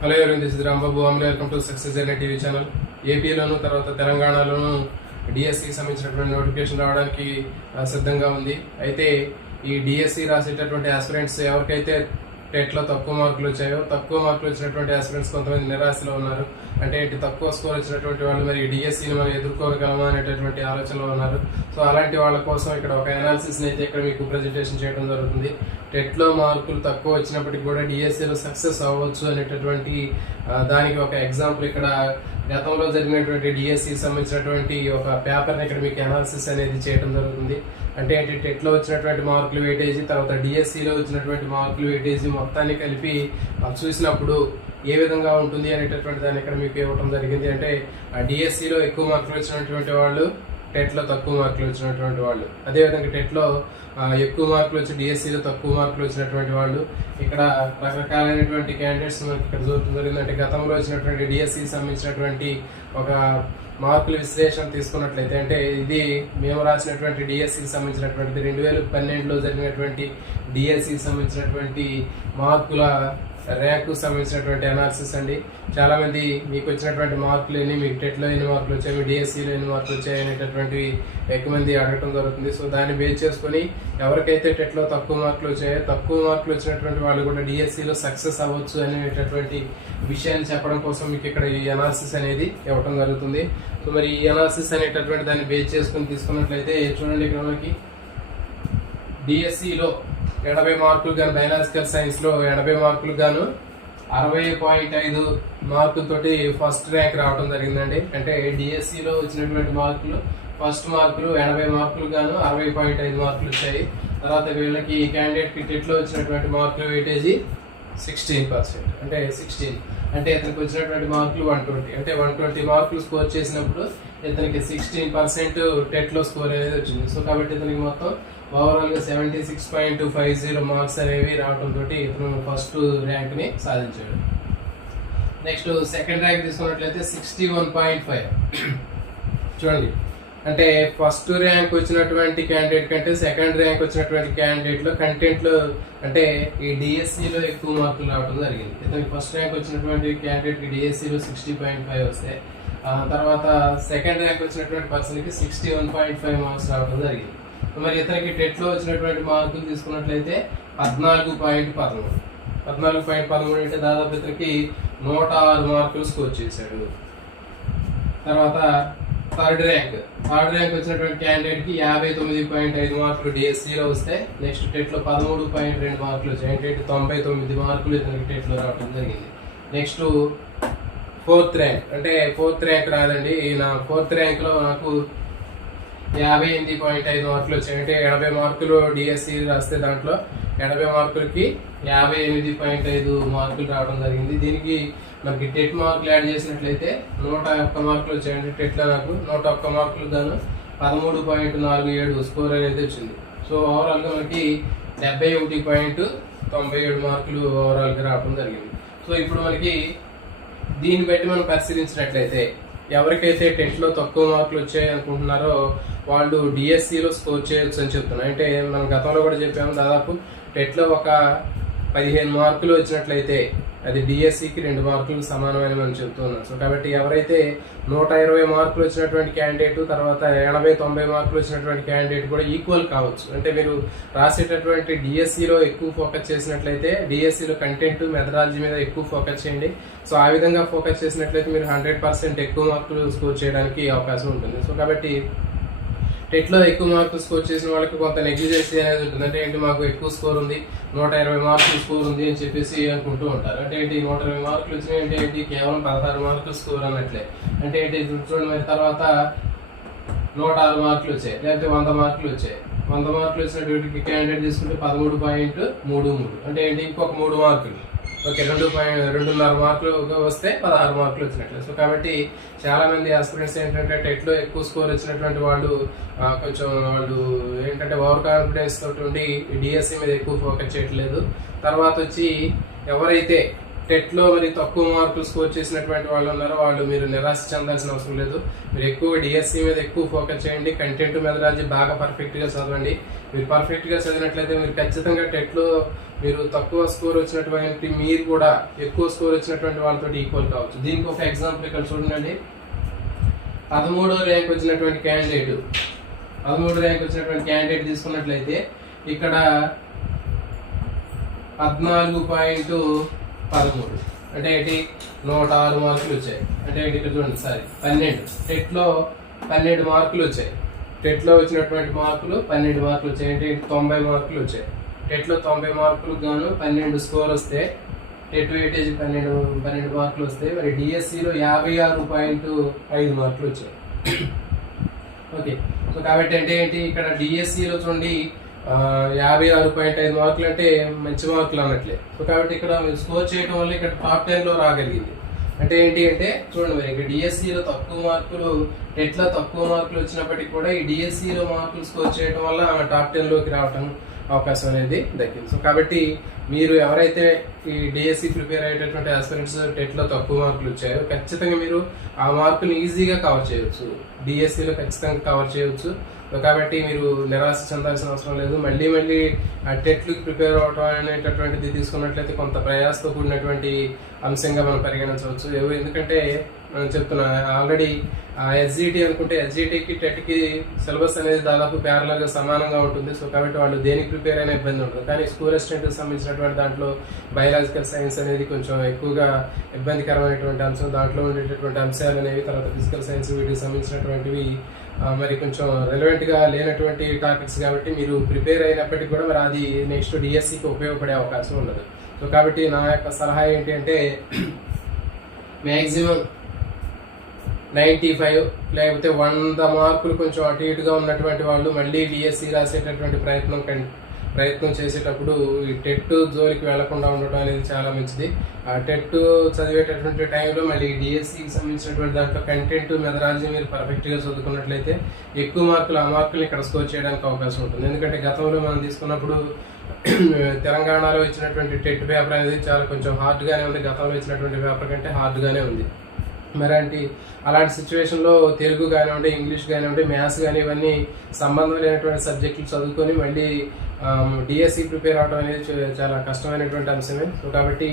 Hello ఎవరైనా this Rambabu అమ్మ welcome to success journey TV channel. ఏపీలోను తర్వాత తెలంగాణలోను డిఎస్సికి సంబంధించినటువంటి నోటిఫికేషన్ రావడానికి సిద్ధంగా ఉంది. అయితే ఈ డిఎస్సి రాసేటటువంటి ఆస్పిరెంట్స్ ఎవరికైతే టెట్లో తక్కువ మార్కులు వచ్చాయో తక్కువ మార్కులు వచ్చినటువంటి ఆస్పిరెంట్స్ కొంతమంది నిరాశలో ఉన్నారు. అంటే ఏంటి తక్కువ స్కోర్ వచ్చినటువంటి వాళ్ళు మరి డిఎస్సిని మనం ఎదుర్కోగలమా అనేటటువంటి ఆలోచనలో ఉన్నారు. సో అలాంటి వాళ్ళ కోసం ఇక్కడ ఒక అనాలిసిస్ని అయితే ఇక్కడ మీకు ప్రజెంటేషన్ చేయడం జరుగుతుంది. టెట్లో మార్కులు తక్కువ వచ్చినప్పటికీ కూడా డిఎస్సీలో సక్సెస్ అవ్వచ్చు అనేటటువంటి దానికి ఒక ఎగ్జాంపుల్ ఇక్కడ గతంలో జరిగినటువంటి డిఎస్సి సంబంధించినటువంటి ఒక పేపర్ని ఇక్కడ మీకు అనాలిసిస్ అనేది చేయడం జరుగుతుంది. అంటే అంటే టెట్లో వచ్చినటువంటి మార్కులు వెయిటేజీ తర్వాత డిఎస్సిలో వచ్చినటువంటి మార్కులు వెయిటేజీ మొత్తాన్ని కలిపి చూసినప్పుడు ఏ విధంగా ఉంటుంది అనేటటువంటి దాన్ని ఇక్కడ మీకు ఇవ్వటం జరిగింది అంటే ఆ డిఎస్సిలో ఎక్కువ మార్కులు వచ్చినటువంటి వాళ్ళు టెట్లో తక్కువ మార్కులు వచ్చినటువంటి వాళ్ళు. అదేవిధంగా టెట్లో ఎక్కువ మార్కులు వచ్చి డిఎస్సిలో తక్కువ మార్కులు వచ్చినటువంటి వాళ్ళు. ఇక్కడ రకరకాలైనటువంటి క్యాండిడేట్స్ మనకి ఇక్కడ చూడటం జరిగింది అంటే గతంలో వచ్చినటువంటి డిఎస్సికి సంబంధించినటువంటి ఒక మార్కుల విశ్లేషణ తీసుకున్నట్లయితే అంటే ఇది మేము రాసినటువంటి డిఎస్సికి సంబంధించినటువంటి రెండు వేల పన్నెండులో జరిగినటువంటి డిఎస్సికి సంబంధించినటువంటి మార్కుల ర్యాంకు సంబంధించినటువంటి అనాలిసిస్ అండి. చాలామంది మీకు వచ్చినటువంటి మార్కులు ఎన్ని మీకు టెట్లో ఎన్ని మార్కులు వచ్చాయి మీ డిఎస్సిలో ఎన్ని మార్కులు వచ్చాయి అనేటటువంటి ఎక్కువ మంది అడగటం జరుగుతుంది. సో దాన్ని బేస్ చేసుకొని ఎవరికైతే టెట్లో తక్కువ మార్కులు వచ్చాయో తక్కువ మార్కులు వచ్చినటువంటి వాళ్ళు కూడా డిఎస్సిలో సక్సెస్ అవ్వచ్చు అనేటటువంటి విషయాన్ని చెప్పడం కోసం మీకు ఇక్కడ ఈ అనాలిసిస్ అనేది ఇవ్వటం జరుగుతుంది. సో మరి ఈ అనాలిసిస్ అనేటటువంటి దాన్ని బేస్ చేసుకొని తీసుకున్నట్లయితే చూడండి ఇక్కడ మనకి డిఎస్సిలో ఎనభై మార్కులు గాను బయాలజికల్ సైన్స్లో ఎనభై మార్కులు గాను అరవై పాయింట్ ఐదు మార్కులతోటి ఫస్ట్ ర్యాంక్ రావడం జరిగిందండి. అంటే డిఎస్సిలో వచ్చినటువంటి మార్కులు ఫస్ట్ మార్కులు ఎనభై మార్కులు గాను అరవై పాయింట్ ఐదు మార్కులు వచ్చాయి. తర్వాత వీళ్ళకి క్యాండిడేట్ టికెట్లో వచ్చినటువంటి మార్కుల వెయిటేజీ సిక్స్టీన్ పర్సెంట్ అంటే సిక్స్టీన్ అంటే ఇతనికి వచ్చినటువంటి మార్కులు వన్ ట్వంటీ అంటే వన్ ట్వంటీ మార్కులు స్కోర్ చేసినప్పుడు ఇతనికి సిక్స్టీన్ పర్సెంట్ టెట్లో స్కోర్ అనేది వచ్చింది. సో కాబట్టి ఇతనికి మొత్తం ఓవరాల్గా seventy six point five zero marks అనేవి రావడం తోటి ఇతను ఫస్ట్ ర్యాంక్ని సాధించాడు. నెక్స్ట్ సెకండ్ ర్యాంక్ తీసుకున్నట్లయితే సిక్స్టీ వన్ పాయింట్ ఫైవ్. చూడండి. అంటే ఫస్ట్ ర్యాంక్ వచ్చినటువంటి క్యాండిడేట్ కంటే సెకండ్ ర్యాంక్ వచ్చినటువంటి క్యాండిడేట్లో కంటెంట్లో అంటే ఈ డిఎస్సిలో ఎక్కువ మార్కులు రావడం జరిగింది. ఇతనికి ఫస్ట్ ర్యాంక్ వచ్చినటువంటి క్యాండిడేట్ డిఎస్సిలో సిక్స్టీ పాయింట్ ఫైవ్ వస్తే ఆ తర్వాత సెకండ్ ర్యాంక్ వచ్చినటువంటి పర్సన్కి sixty one point five marks రావడం జరిగింది. మరి ఇతనికి టెట్లో వచ్చినటువంటి మార్కులు తీసుకున్నట్లయితే పద్నాలుగు పాయింట్ పదమూడు. పద్నాలుగు పాయింట్ పదమూడు అంటే దాదాపు ఇతనికి నూట ఆరు మార్కులు స్కోర్ చేశాడు. తర్వాత థర్డ్ ర్యాంక్. థర్డ్ ర్యాంక్ వచ్చినటువంటి క్యాండిడేట్కి యాభై తొమ్మిది పాయింట్ ఐదు మార్కులు డిఎస్సిలో వస్తే నెక్స్ట్ టెట్లో పదమూడు పాయింట్ రెండు మార్కులు వచ్చాయి. అంటే తొంభై తొమ్మిది మార్కులు ఇతనికి టెట్లో రావడం జరిగింది. Next fourth rank. అంటే ఫోర్త్ ర్యాంక్ రాదండి. నా ఫోర్త్ ర్యాంక్లో నాకు యాభై ఎనిమిది పాయింట్ ఐదు మార్కులు వచ్చాయి. అంటే ఎనభై మార్కులు డిఎస్సి రాస్తే దాంట్లో ఎనభై మార్కులకి యాభై ఎనిమిది పాయింట్ ఐదు మార్కులు రావడం జరిగింది. దీనికి మనకి టెట్ మార్కులు యాడ్ చేసినట్లయితే నూట ఒక్క మార్కులు వచ్చాయంటే టెట్లో నాకు నూట ఒక్క మార్కులు గాను పదమూడు పాయింట్ నాలుగు ఏడు స్కోర్ అనేది వచ్చింది. సో ఓవరాల్గా మనకి డెబ్బై ఒకటి పాయింట్ తొంభై ఏడు మార్కులు ఓవరాల్గా రావడం జరిగింది. సో ఇప్పుడు మనకి దీన్ని బట్టి మనం పరిశీలించినట్లయితే ఎవరికైతే టెట్లో తక్కువ మార్కులు వచ్చాయి అనుకుంటున్నారో వాళ్ళు డిఎస్సిలో స్కోర్ చేయొచ్చు అని చెప్తున్నారు అంటే మనం గతంలో కూడా చెప్పాము దాదాపు టెట్లో ఒక పదిహేను మార్కులు వచ్చినట్లయితే అది డిఎస్సికి రెండు మార్కులు సమానమని మనం చెప్తున్నాం సో కాబట్టి ఎవరైతే నూట ఇరవై మార్కులు వచ్చినటువంటి క్యాండిడేట్ తర్వాత ఎనభై తొంభై మార్కులు వచ్చినటువంటి క్యాండిడేట్ కూడా ఈక్వల్ కావచ్చు. అంటే మీరు రాసేటటువంటి డిఎస్సిలో ఎక్కువ ఫోకస్ చేసినట్లయితే డిఎస్సిలో కంటెంట్ మెథడాలజీ మీద ఎక్కువ ఫోకస్ చేయండి. సో ఆ విధంగా ఫోకస్ చేసినట్లయితే మీరు హండ్రెడ్ పర్సెంట్ ఎక్కువ మార్కులు స్కోర్ చేయడానికి అవకాశం ఉంటుంది. సో కాబట్టి టెట్లో ఎక్కువ మార్కులు స్కోర్ చేసిన వాళ్ళకి కొంత నెగ్లిజెన్సీ అనేది ఉంటుంది. అంటే ఏంటి మాకు ఎక్కువ స్కోర్ ఉంది నూట ఇరవై మార్కులు స్కోర్ ఉంది అని చెప్పేసి అనుకుంటూ ఉంటారు. అంటే ఏంటి నూట ఇరవై మార్కులు వచ్చినాయి అంటే ఏంటి కేవలం పదహారు మార్కులు స్కోర్ అన్నట్లే. అంటే ఏంటి చూడండి మరి తర్వాత నూట ఆరు మార్కులు వచ్చాయి లేకపోతే వంద మార్కులు వచ్చాయి. వంద మార్కులు వచ్చినటువంటి క్యాండిడేట్ తీసుకుంటే పదమూడు పాయింట్ మూడు మూడు. అంటే ఏంటి ఇంకొక మూడు మార్కులు. ఓకే రెండు పాయింట్ రెండున్నర మార్కులు వస్తే పదహారు మార్కులు వచ్చినట్లు. సో కాబట్టి చాలా మంది ఆస్పిరెంట్స్ ఏంటంటే టెట్లో ఎక్కువ స్కోర్ వచ్చినటువంటి వాళ్ళు కొంచెం వాళ్ళు ఏంటంటే ఓవర్ కాన్ఫిడెన్స్ తోటి ఉండి డిఎస్సి మీద ఎక్కువ ఫోకస్ చేయట్లేదు. తర్వాత వచ్చి ఎవరైతే టెట్లో మరి తక్కువ మార్కులు స్కోర్ చేసినటువంటి వాళ్ళు ఉన్నారో వాళ్ళు మీరు నిరాశ చెందాల్సిన అవసరం లేదు. మీరు ఎక్కువ డిఎస్సి మీద ఎక్కువ ఫోకస్ చేయండి కంటెంట్ మెథడాలజీ బాగా పర్ఫెక్ట్గా చదవండి. మీరు పర్ఫెక్ట్గా చదివినట్లయితే మీరు ఖచ్చితంగా టెట్లో మీరు తక్కువ స్కోర్ వచ్చినటువంటి మీరు కూడా ఎక్కువ స్కోర్ వచ్చినటువంటి వాళ్ళతో ఈక్వల్ కావచ్చు. దీనికి ఒక ఎగ్జాంపుల్ ఇక్కడ చూడండి. పదమూడో ర్యాంక్ వచ్చినటువంటి క్యాండిడేట్ పదమూడు ర్యాంక్ వచ్చినటువంటి క్యాండిడేట్ తీసుకున్నట్లయితే ఇక్కడ పద్నాలుగు పాయింట్ పదమూడు. అంటే ఏంటి? నూట ఆరు మార్కులు వచ్చాయి. అంటే ఏంటి ఇక్కడ చూడండి సారీ పన్నెండు. టెట్లో పన్నెండు మార్కులు వచ్చాయి. టెట్లో వచ్చినటువంటి మార్కులు పన్నెండు మార్కులు వచ్చాయి. అంటే తొంభై మార్కులు వచ్చాయి. టెట్లో తొంభై మార్కులు గాను పన్నెండు స్కోర్ వస్తే టెట్ వెయిటేజ్ పన్నెండు పన్నెండు మార్కులు వస్తాయి మరి డిఎస్సిలో యాభై ఆరు పాయింట్ ఐదు మార్కులు వచ్చాయి. ఓకే. సో కాబట్టి అంటే ఏంటి? ఇక్కడ డిఎస్సిలో చూడండి యాభై ఆరు పాయింట్ ఐదు మార్కులు అంటే మంచి మార్కులు అన్నట్లే. సో కాబట్టి ఇక్కడ మీరు స్కోర్ చేయడం వల్ల ఇక్కడ టాప్ టెన్లో రాగలిగింది. అంటే ఏంటి అంటే చూడండి మరి ఇక్కడ డిఎస్సిలో తక్కువ మార్కులు టెట్లో తక్కువ మార్కులు వచ్చినప్పటికీ కూడా ఈ డిఎస్సిలో మార్కులు స్కోర్ చేయడం వల్ల ఆమె టాప్ టెన్లోకి రావటం అవకాశం అనేది దక్కింది. సో కాబట్టి మీరు ఎవరైతే ఈ డిఎస్సి ప్రిపేర్ అయ్యేటటువంటి ఆస్పిరెంట్స్ టెట్లో తక్కువ మార్కులు వచ్చాయో ఖచ్చితంగా మీరు ఆ మార్కులు ఈజీగా కవర్ చేయవచ్చు డిఎస్సిలో ఖచ్చితంగా కవర్ చేయవచ్చు కాబట్టి మీరు నిరాశ చెందాల్సిన అవసరం లేదు. మళ్ళీ మళ్ళీ టెట్లు ప్రిపేర్ అవటం అనేటటువంటిది తీసుకున్నట్లయితే కొంత ప్రయాసతో కూడినటువంటి అంశంగా మనం పరిగణించవచ్చు. ఎందుకంటే మనం చెప్తున్నా ఆల్రెడీ ఎస్జిటి అనుకుంటే ఎస్జిటికి టెట్కి సిలబస్ అనేది దాదాపు ప్యారలర్గా సమానంగా ఉంటుంది. సో కాబట్టి వాళ్ళు దేనికి ప్రిపేర్ అయినా ఇబ్బంది ఉంటుంది కానీ స్కూల్ అసిస్టెంట్కి సంబంధించినటువంటి దాంట్లో బయలాజికల్ సైన్స్ అనేది కొంచెం ఎక్కువగా ఇబ్బందికరమైనటువంటి అంశం. దాంట్లో ఉండేటటువంటి అంశాలు అనేవి తర్వాత ఫిజికల్ సైన్స్ వీటికి సంబంధించినటువంటివి మరి కొంచెం రెలవెంట్గా లేనటువంటి టాపిక్స్ కాబట్టి మీరు ప్రిపేర్ అయినప్పటికీ కూడా మరి అది నెక్స్ట్ డిఎస్సికి ఉపయోగపడే అవకాశం ఉండదు. సో కాబట్టి నా యొక్క సలహా ఏంటి అంటే మ్యాక్సిమం నైంటీ ఫైవ్ లేకపోతే వంద మార్కులు కొంచెం అటు ఇటుగా ఉన్నటువంటి వాళ్ళు మళ్ళీ డిఎస్సి రాసేటటువంటి ప్రయత్నం ప్రయత్నం చేసేటప్పుడు ఈ టెట్ జోలికి వెళ్ళకుండా ఉండటం అనేది చాలా మంచిది. ఆ టెట్ చదివేటటువంటి టైంలో మళ్ళీ డిఎస్సికి సంబంధించినటువంటి దాంట్లో కంటెంట్ మెథడాలజీ మీరు పర్ఫెక్ట్గా చదువుకున్నట్లయితే ఎక్కువ మార్కులు ఆ మార్కులు ఇక్కడ స్కోర్ చేయడానికి అవకాశం ఉంటుంది. ఎందుకంటే గతంలో మనం తీసుకున్నప్పుడు తెలంగాణలో ఇచ్చినటువంటి టెట్ పేపర్ అనేది చాలా కొంచెం హార్డ్గానే ఉంది. గతంలో ఇచ్చినటువంటి పేపర్ కంటే హార్డ్గానే ఉంది. మరి అలాంటి సిచ్యువేషన్లో తెలుగు కానివ్వండి ఇంగ్లీష్ కానివ్వండి మ్యాథ్స్ కానీ ఇవన్నీ సంబంధం లేనటువంటి సబ్జెక్టులు చదువుకొని మళ్ళీ డిఎస్సి ప్రిపేర్ అవడం అనేది చాలా కష్టమైనటువంటి అంశమే. సో కాబట్టి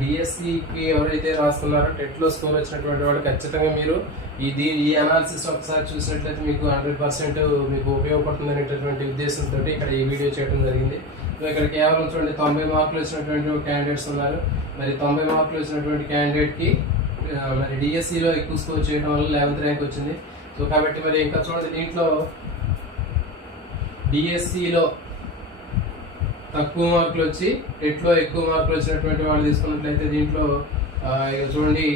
డిఎస్సికి ఎవరైతే రాస్తున్నారో టెట్లో స్కోర్ వచ్చినటువంటి వాళ్ళు ఖచ్చితంగా మీరు ఈ ఇది ఈ అనాలిసిస్ ఒకసారి చూసినట్లయితే మీకు హండ్రెడ్ పర్సెంట్ మీకు ఉపయోగపడుతుంది అనేటటువంటి ఉద్దేశంతో ఇక్కడ ఈ వీడియో చేయడం జరిగింది. సో ఇక్కడ కేవలం చూడండి తొంభై మార్కులు వచ్చినటువంటి క్యాండిడేట్స్ ఉన్నారు. మరి తొంభై మార్కులు వచ్చినటువంటి క్యాండిడేట్కి మరి డిఎస్సిలో ఎక్కువ స్కోర్ చేయడం వల్ల లెవెన్త్ ర్యాంక్ వచ్చింది. సో కాబట్టి మరి ఇంకా చూడండి దీంట్లో డిఎస్సిలో తక్కువ మార్కులు వచ్చి టెట్లో ఎక్కువ మార్కులు వచ్చినటువంటి వాళ్ళు తీసుకున్నట్లయితే దీంట్లో ఇక చూడండి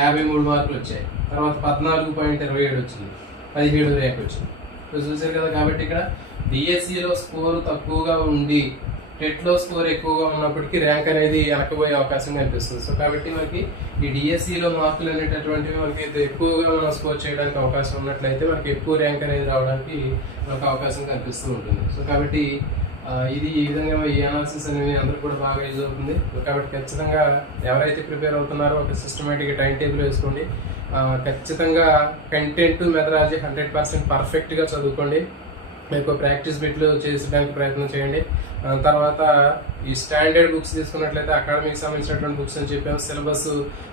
యాభై మూడు మార్కులు వచ్చాయి. తర్వాత పద్నాలుగు పాయింట్ ఇరవై ఏడు వచ్చింది. పదిహేడు ర్యాంక్ వచ్చింది. చూసారు కదా కాబట్టి ఇక్కడ డిఎస్సిలో స్కోర్ తక్కువగా ఉండి టెట్లో స్కోర్ ఎక్కువగా ఉన్నప్పటికీ ర్యాంక్ అనేది వెనకపోయే అవకాశం కనిపిస్తుంది. సో కాబట్టి మనకి ఈ డిఎస్సిలో మార్కులు అనేటటువంటివి మనకి ఎక్కువగా మనం స్కోర్ చేయడానికి అవకాశం ఉన్నట్లయితే మనకి ఎక్కువ ర్యాంక్ అనేది రావడానికి మనకు అవకాశం కనిపిస్తూ ఉంటుంది. సో కాబట్టి ఇది ఈ విధంగా ఈ అనాలిసిస్ అనేది అందరూ కూడా బాగా యూజ్ అవుతుంది. కాబట్టి ఖచ్చితంగా ఎవరైతే ప్రిపేర్ అవుతున్నారో ఒక సిస్టమేటిక్ టైం టేబుల్ వేసుకోండి. ఖచ్చితంగా కంటెంట్ మెథడాలజీ హండ్రెడ్ పర్సెంట్ పర్ఫెక్ట్గా చదువుకోండి. మీకు ప్రాక్టీస్ బిట్లు చేసడానికి ప్రయత్నం చేయండి. తర్వాత ఈ స్టాండర్డ్ బుక్స్ తీసుకున్నట్లయితే అకాడమీకి సంబంధించినటువంటి బుక్స్ అని చెప్పాము. సిలబస్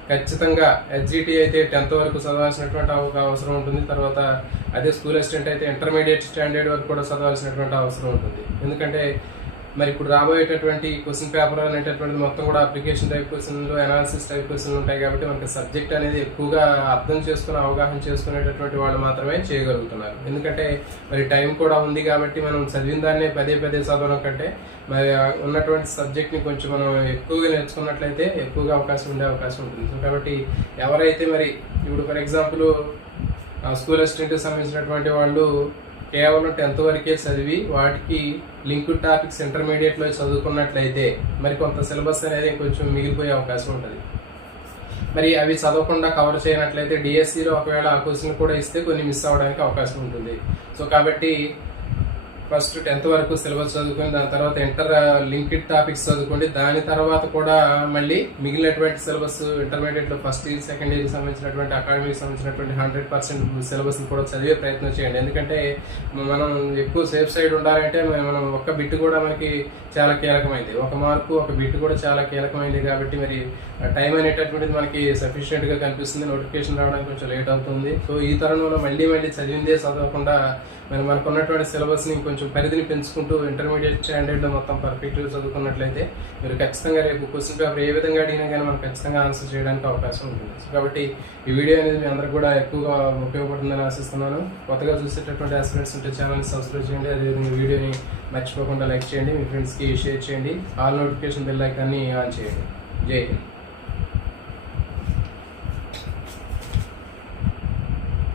ఖచ్చితంగా హెచ్జిటి అయితే టెన్త్ వరకు చదవాల్సినటువంటి అవసరం ఉంటుంది. తర్వాత అదే స్కూల్ అసిస్టెంట్ అయితే ఇంటర్మీడియట్ స్టాండర్డ్ వరకు కూడా చదవాల్సినటువంటి అవసరం ఉంటుంది. ఎందుకంటే మరి ఇప్పుడు రాబోయేటటువంటి క్వశ్చన్ పేపర్ అనేటటువంటిది మొత్తం కూడా అప్లికేషన్ టైప్ క్వశ్చన్లు అనాలిసిస్ టైప్ క్వశ్చన్లు ఉంటాయి కాబట్టి మనకి సబ్జెక్ట్ అనేది ఎక్కువగా అర్థం చేసుకుని అవగాహన చేసుకునేటటువంటి వాళ్ళు మాత్రమే చేయగలుగుతున్నారు. ఎందుకంటే మరి టైం కూడా ఉంది కాబట్టి మనం చదివిన దాన్నే పదే పదే చదవడం కంటే మరి ఉన్నటువంటి సబ్జెక్ట్ని కొంచెం మనం ఎక్కువగా నేర్చుకున్నట్లయితే ఎక్కువగా అవకాశం ఉండే అవకాశం ఉంటుంది. సో కాబట్టి ఎవరైతే మరి ఇప్పుడు ఫర్ ఎగ్జాంపుల్ స్కూల్ అసిస్టెంట్కి సంబంధించినటువంటి వాళ్ళు కేవలం టెన్త్ వరకే చదివి వాటికి లింక్డ్ టాపిక్స్ ఇంటర్మీడియట్లో చదువుకున్నట్లయితే మరి కొంత సిలబస్ అనేది కొంచెం మిగిలిపోయే అవకాశం ఉంటుంది. మరి అవి చదవకుండా కవర్ చేయనట్లయితే డిఎస్సిలో ఒకవేళ ఆ క్వశ్చన్ కూడా ఇస్తే కొన్ని మిస్ అవ్వడానికి అవకాశం ఉంటుంది. సో కాబట్టి ఫస్ట్ టెన్త్ వరకు సిలబస్ చదువుకొని దాని తర్వాత ఇంటర్ లింక్డ్ టాపిక్స్ చదువుకోండి. దాని తర్వాత కూడా మళ్ళీ మిగిలినటువంటి సిలబస్ ఇంటర్మీడియట్లో ఫస్ట్ ఇయర్ సెకండ్ ఇయర్ సంబంధించినటువంటి అకాడమీకి సంబంధించినటువంటి హండ్రెడ్ పర్సెంట్ సిలబస్ కూడా చదివే ప్రయత్నం చేయండి. ఎందుకంటే మనం ఎక్కువ సేఫ్ సైడ్ ఉండాలంటే మనం ఒక్క బిట్ కూడా మనకి చాలా కీలకమైంది. ఒక మార్కు ఒక బిట్ కూడా చాలా కీలకమైంది కాబట్టి మరి టైం అనేటటువంటిది మనకి సఫిషియెంట్గా కనిపిస్తుంది. నోటిఫికేషన్ రావడానికి కొంచెం లేట్ అవుతుంది. సో ఈ తరుణంలో మళ్ళీ మళ్ళీ చదివిందే చదవకుండా మరి మనకున్నటువంటి సిలబస్ని సిలబస్ని కొంచెం పరిధిని పెంచుకుంటూ ఇంటర్మీడియట్ స్టాండర్డ్లో మొత్తం పర్ఫెక్ట్గా చదువుకున్నట్లయితే మీరు ఖచ్చితంగా రేపు క్వశ్చన్ పేపర్ ఏ విధంగా అడిగినా కానీ మనం ఖచ్చితంగా ఆన్సర్ చేయడానికి అవకాశం ఉంటుంది. కాబట్టి ఈ వీడియో అనేది మీ అందరికి కూడా ఎక్కువగా ఉపయోగపడుతుందని ఆశిస్తున్నాను. కొత్తగా చూసేటటువంటి ఆస్పిరెంట్స్ ఉంటే ఛానల్ని సబ్స్క్రైబ్ చేయండి. అదేవిధంగా వీడియోని మర్చిపోకుండా లైక్ చేయండి. మీ ఫ్రెండ్స్కి షేర్ చేయండి. ఆల్ నోటిఫికేషన్ బెల్ ఐకాన్ని ఆన్ చేయండి. జై హింద్